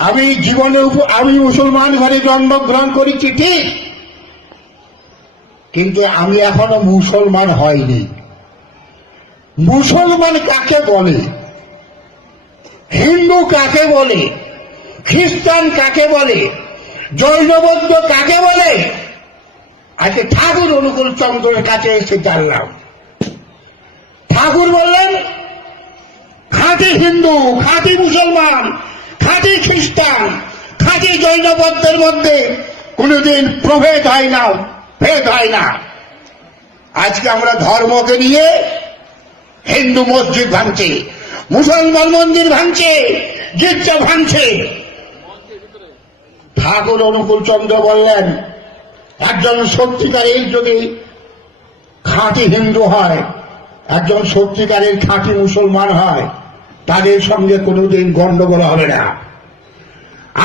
আমি জীবনে আমি মুসলমান ঘরে জন্মগ্রহণ করেছি, ঠিক। কিন্তু আমি এখনও মুসলমান হয়নি। মুসলমান কাকে বলে? হিন্দু কাকে বলে? খ্রিস্টান কাকে বলে? জৈনবৌদ্ধ কাকে বলে? আজকে ঠাকুর অনুকূল চন্দ্রের কাছে এসে জানলাম ঠাকুর বললেন, খাঁটি হিন্দু, খাঁটি মুসলমান খাঁটি খ্রিস্টান, খাঁটি জৈনবদ্ধের মধ্যে কোনোদিন প্রভেদ হয় না, ভেদ হয় না। আজকে আমরা ধর্মকে নিয়ে হিন্দু মসজিদ ভাঙছে, মুসলমান মন্দির ভাঙছে, গির্জা ভাঙছে। ঠাকুর অনুকূল চন্দ্র বললেন, একজন সত্যিকারের যদি খাঁটি হিন্দু হয়, একজন সত্যিকারের খাঁটি মুসলমান হয়, তাদের সঙ্গে কোনোদিন গন্ডগোল হবে না।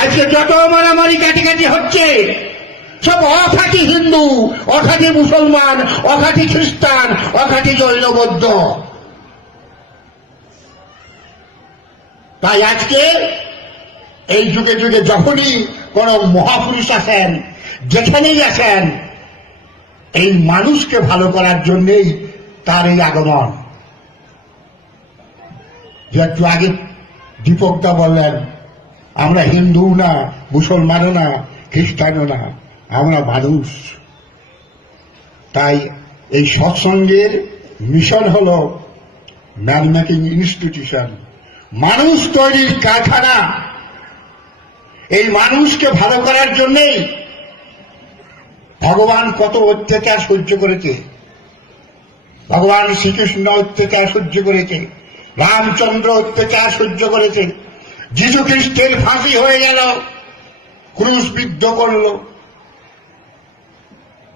আজকে যত মারামারি কাটিকাটি হচ্ছে, সব অখাঁটি হিন্দু, অখাঁটি মুসলমান, অখাঁটি খ্রিস্টান, অখাঁটি জৈনবদ্ধ। তাই আজকে এই যুগে যুগে যখনই কোন মহাপুরুষ আসেন, যেখানেই আসেন, এই মানুষকে ভালো করার জন্যেই তার এই আগমন। একটু আগে দীপকদা বললেন আমরা হিন্দু না, মুসলমানও না, খ্রিস্টানও না, আমরা মানুষ। তাই এই সৎসঙ্গের মিশন হল ম্যান ইনস্টিটিউশন। মানুষ তৈরির কারখানা। এই মানুষকে ভালো করার জন্যেই ভগবান কত অত্যাচার সহ্য করেছে। ভগবান শ্রীকৃষ্ণ অত্যাচার সহ্য করেছে। রামচন্দ্র অত্যাচার সহ্য করেছে। যীশু খ্রিস্টের ফাঁসি হয়ে গেল, ক্রুশ বিদ্ধ করল।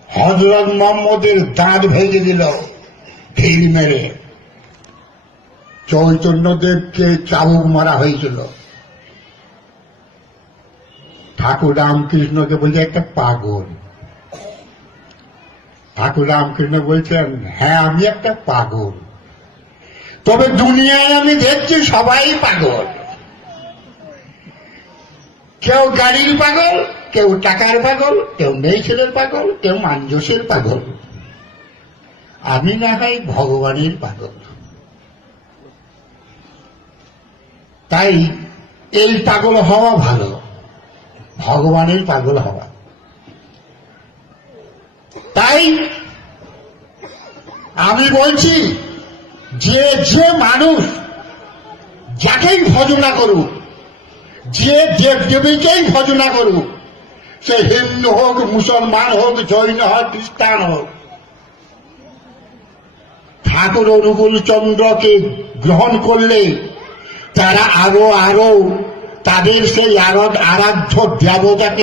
হজরত মোহাম্মদের দাঁত ভেঙে দিল, ঢিল মেরে। চৈতন্যদেবকে চাবুক মারা হয়েছিল। ঠাকুর রামকৃষ্ণকে বলছে, একটা পাগল। ঠাকুর রামকৃষ্ণ বলছেন হ্যাঁ আমি একটা পাগল। তবে দুনিয়ায় আমি দেখছি সবাই পাগল। কেউ গাড়ির পাগল, কেউ টাকার পাগল, কেউ মেয়ে ছেলের পাগল, কেউ মাঞ্জসের পাগল। আমি না হয় ভগবানের পাগল। তাই এই পাগল হওয়া ভালো, ভগবানের পাগল হওয়া। তাই আমি বলছি, যে যে মানুষ যাকেই ভজনা করুক যে দেব দেবীকেই ভজনা করব, সে হিন্দু হোক, মুসলমান হোক, জৈন হোক, খ্রিস্টান হোক। ঠাকুর অনুকূল চন্দ্রকে গ্রহণ করলে তারা আরও আরও তাদের সেই আরাধ্য দেবতাকে